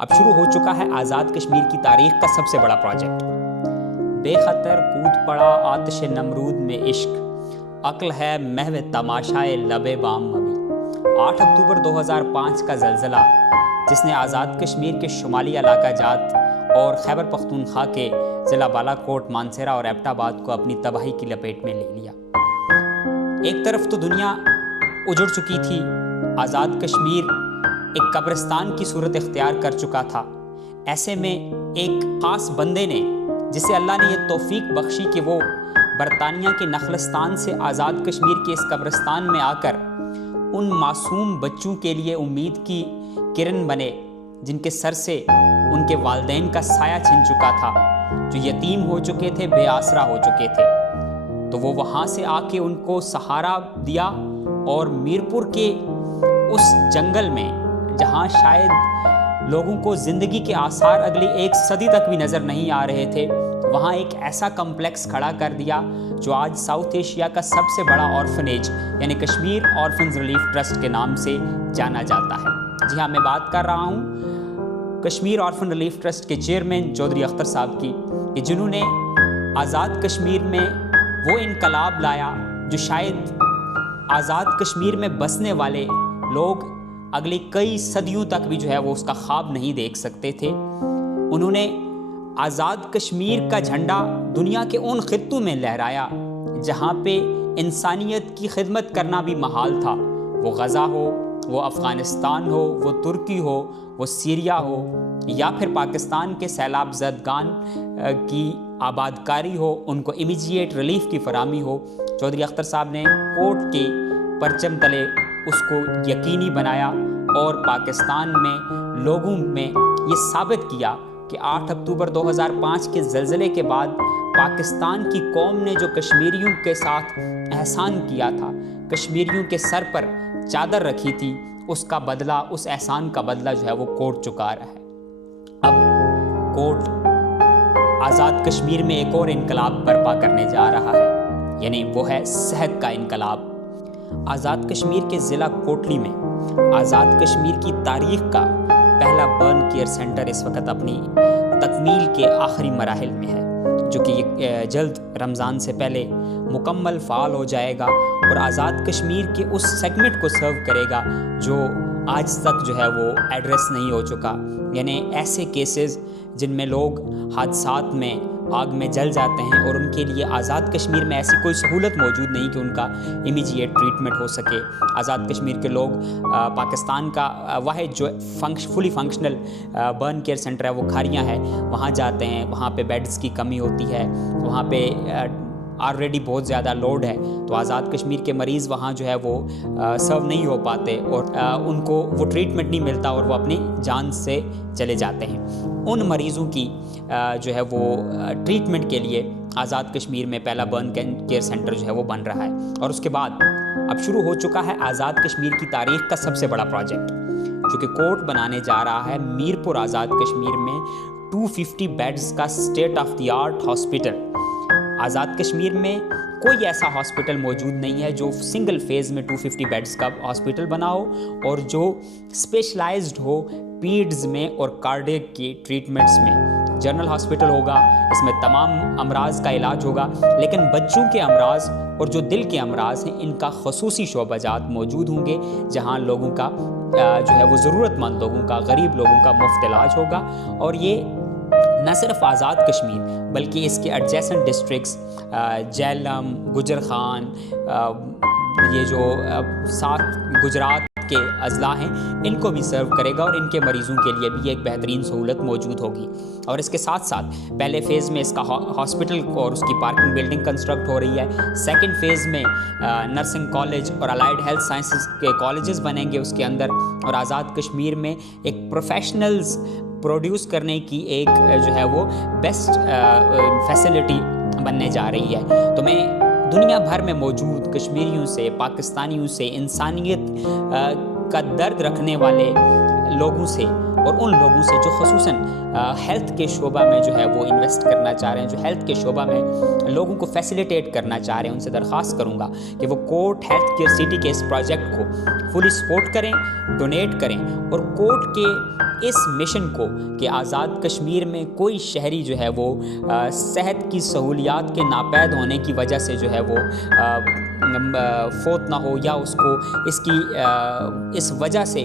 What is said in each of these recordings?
اب شروع ہو چکا ہے آزاد کشمیر کی تاریخ کا سب سے بڑا پروجیکٹ۔ بے خطر کود پڑا آتش نمرود میں عشق، عقل ہے محو تماشائے لب بام ابھی۔ 8 اکتوبر 2005 کا زلزلہ جس نے آزاد کشمیر کے شمالی علاقہ جات اور خیبر پختونخوا کے ضلع بالا کوٹ، مانسہرہ اور ایبٹ آباد کو اپنی تباہی کی لپیٹ میں لے لیا۔ ایک طرف تو دنیا اجڑ چکی تھی، آزاد کشمیر ایک قبرستان کی صورت اختیار کر چکا تھا۔ ایسے میں ایک خاص بندے نے، جسے اللہ نے یہ توفیق بخشی کہ وہ برطانیہ کے نخلستان سے آزاد کشمیر کے اس قبرستان میں آ کر ان معصوم بچوں کے لیے امید کی کرن بنے جن کے سر سے ان کے والدین کا سایہ چھن چکا تھا، جو یتیم ہو چکے تھے، بے آسرا ہو چکے تھے۔ تو وہ وہاں سے آ کے ان کو سہارا دیا اور میرپور کے اس جنگل میں، جہاں شاید لوگوں کو زندگی کے آثار اگلی 1 صدی تک بھی نظر نہیں آ رہے تھے، وہاں ایک ایسا کمپلیکس کھڑا کر دیا جو آج ساؤتھ ایشیا کا سب سے بڑا آرفنیج یعنی کشمیر آرفنز ریلیف ٹرسٹ کے نام سے جانا جاتا ہے۔ جی ہاں، میں بات کر رہا ہوں کشمیر آرفن ریلیف ٹرسٹ کے چیئرمین چودھری اختر صاحب کی، کہ جنہوں نے آزاد کشمیر میں وہ انقلاب لایا جو شاید آزاد کشمیر میں بسنے والے لوگ اگلی کئی صدیوں تک بھی جو ہے وہ اس کا خواب نہیں دیکھ سکتے تھے۔ انہوں نے آزاد کشمیر کا جھنڈا دنیا کے ان خطوں میں لہرایا جہاں پہ انسانیت کی خدمت کرنا بھی محال تھا، وہ غزہ ہو، وہ افغانستان ہو، وہ ترکی ہو، وہ سیریا ہو، یا پھر پاکستان کے سیلاب زدگان کی آبادکاری ہو، ان کو امیجیٹ ریلیف کی فراہمی ہو۔ چودھری اختر صاحب نے کوٹ کے پرچم تلے اس کو یقینی بنایا اور پاکستان میں لوگوں میں یہ ثابت کیا کہ 8 اکتوبر 2005 کے زلزلے کے بعد پاکستان کی قوم نے جو کشمیریوں کے ساتھ احسان کیا تھا، کشمیریوں کے سر پر چادر رکھی تھی، اس کا بدلہ، اس احسان کا بدلہ جو ہے وہ کوٹ چکا رہا ہے۔ اب کوٹ آزاد کشمیر میں ایک اور انقلاب برپا کرنے جا رہا ہے، یعنی وہ ہے صحت کا انقلاب۔ آزاد کشمیر کے ضلع کوٹلی میں آزاد کشمیر کی تاریخ کا پہلا برن کیئر سینٹر اس وقت اپنی تکمیل کے آخری مراحل میں ہے، جو کہ جلد رمضان سے پہلے مکمل فعال ہو جائے گا اور آزاد کشمیر کے اس سیگمنٹ کو سرو کرے گا جو آج تک جو ہے وہ ایڈریس نہیں ہو چکا، یعنی ایسے کیسز جن میں لوگ حادثات میں آگ میں جل جاتے ہیں اور ان کے لیے آزاد کشمیر میں ایسی کوئی سہولت موجود نہیں کہ ان کا امیجیٹ ٹریٹمنٹ ہو سکے۔ آزاد کشمیر کے لوگ پاکستان کا واحد جو fully functional burn care centre ہے وہ کھاریاں ہے، وہاں جاتے ہیں، وہاں پہ بیڈز کی کمی ہوتی ہے، وہاں پہ آلریڈی بہت زیادہ لوڈ ہے، تو آزاد کشمیر کے مریض وہاں جو ہے وہ سرو نہیں ہو پاتے اور ان کو وہ ٹریٹمنٹ نہیں ملتا اور وہ اپنی جان سے چلے جاتے ہیں۔ ان مریضوں کی جو ہے وہ ٹریٹمنٹ کے لیے آزاد کشمیر میں پہلا برن کیئر سینٹر جو ہے وہ بن رہا ہے، اور اس کے بعد اب شروع ہو چکا ہے آزاد کشمیر کی تاریخ کا سب سے بڑا پروجیکٹ، جو کہ کوٹ بنانے جا رہا ہے میرپور آزاد کشمیر میں 250 بیڈز کا state of the art hospital. Azad Kashmir میں کوئی ایسا ہاسپٹل موجود نہیں ہے جو سنگل فیز میں 250 بیڈز کا ہاسپٹل بنا ہو اور جو اسپیشلائزڈ ہو پیڈز میں اور کارڈیک کی ٹریٹمنٹس میں۔ جنرل ہاسپٹل ہوگا، اس میں تمام امراض کا علاج ہوگا، لیکن بچوں کے امراض اور جو دل کے امراض ہیں ان کا خصوصی شعبہ جات موجود ہوں گے، جہاں لوگوں کا جو ہے وہ ضرورت مند لوگوں کا، غریب لوگوں کا مفت علاج ہوگا۔ اور یہ نہ صرف آزاد کشمیر بلکہ اس کے ایڈجیسنٹ ڈسٹرکٹس جہلم، گجر خان، یہ جو 7 گجرات کے اضلاع ہیں، ان کو بھی سرو کرے گا اور ان کے مریضوں کے لیے بھی ایک بہترین سہولت موجود ہوگی۔ اور اس کے ساتھ ساتھ پہلے فیز میں اس کا ہاسپٹل اور اس کی پارکنگ بلڈنگ کنسٹرکٹ ہو رہی ہے، سیکنڈ فیز میں نرسنگ کالج اور الائیڈ ہیلتھ سائنسز کے کالجز بنیں گے اس کے اندر، اور آزاد کشمیر میں ایک پروفیشنلز پروڈیوس کرنے کی ایک جو ہے وہ بیسٹ فیسلٹی بننے جا رہی ہے۔ تو میں دنیا بھر میں موجود کشمیریوں سے، پاکستانیوں سے، انسانیت کا درد رکھنے والے لوگوں سے اور ان لوگوں سے جو خصوصاً ہیلتھ کے شعبہ میں جو ہے وہ انویسٹ کرنا چاہ رہے ہیں، جو ہیلتھ کے شعبہ میں لوگوں کو فیسیلیٹیٹ کرنا چاہ رہے ہیں، ان سے درخواست کروں گا کہ وہ کوٹ ہیلتھ کیئر سٹی کے اس پروجیکٹ کو فلی سپورٹ کریں، ڈونیٹ کریں، اور کوٹ کے اس مشن کو کہ آزاد کشمیر میں کوئی شہری جو ہے وہ صحت کی سہولیات کے ناپید ہونے کی وجہ سے جو ہے وہ فوت نہ ہو، یا اس کو اس وجہ سے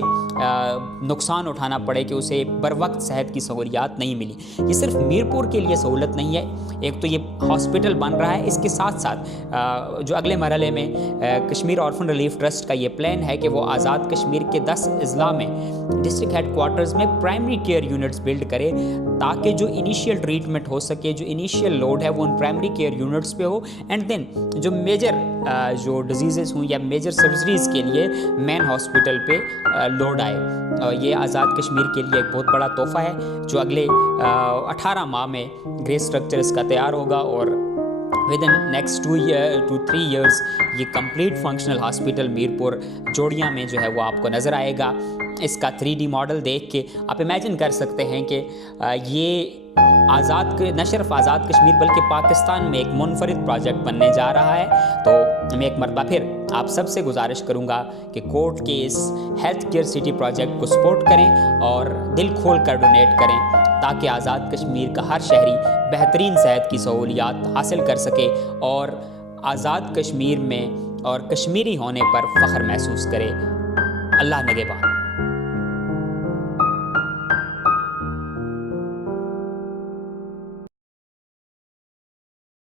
نقصان اٹھانا پڑے کہ اسے بر وقت صحت کی سہولیات نہیں ملی۔ یہ صرف میرپور کے لیے سہولت نہیں ہے، ایک تو یہ ہاسپٹل بن رہا ہے، اس کے ساتھ ساتھ جو اگلے مرحلے میں کشمیر آرفن ریلیف ٹرسٹ کا یہ پلان ہے کہ وہ آزاد کشمیر کے 10 اضلاع میں ڈسٹرکٹ ہیڈ کوارٹرز میں پرائمری کیئر یونٹس بلڈ کرے، تاکہ جو انیشیل ٹریٹمنٹ ہو سکے، جو انیشیل لوڈ ہے وہ ان پرائمری کیئر یونٹس پہ ہو، اینڈ دین جو میجر جو ڈیزیزز ہوں یا میجر سرجریز کے لیے مین ہاسپٹل پہ لوڈ آئے۔ یہ آزاد کشمیر کے لیے ایک بہت بڑا تحفہ ہے جو اگلے 18 ماہ میں گرے اسٹرکچر اس کا تیار ہوگا، اور with in next 2 to 3 years یہ کمپلیٹ فنکشنل ہاسپٹل میرپور جوڑیاں میں جو ہے وہ آپ کو نظر آئے گا۔ اس کا 3D ماڈل دیکھ کے آپ امیجن کر سکتے ہیں کہ یہ نہ صرف آزاد کشمیر بلکہ پاکستان میں ایک منفرد پروجیکٹ بننے جا رہا ہے۔ تو میں ایک مرتبہ پھر آپ سب سے گزارش کروں گا کہ کوٹ کے اس ہیلتھ کیئر سٹی پروجیکٹ کو سپورٹ کریں اور دل کھول کر ڈونیٹ کریں، تاکہ آزاد کشمیر کا ہر شہری بہترین صحت کی سہولیات حاصل کر سکے اور آزاد کشمیر میں اور کشمیری ہونے پر فخر محسوس کرے۔ اللہ نگہبان۔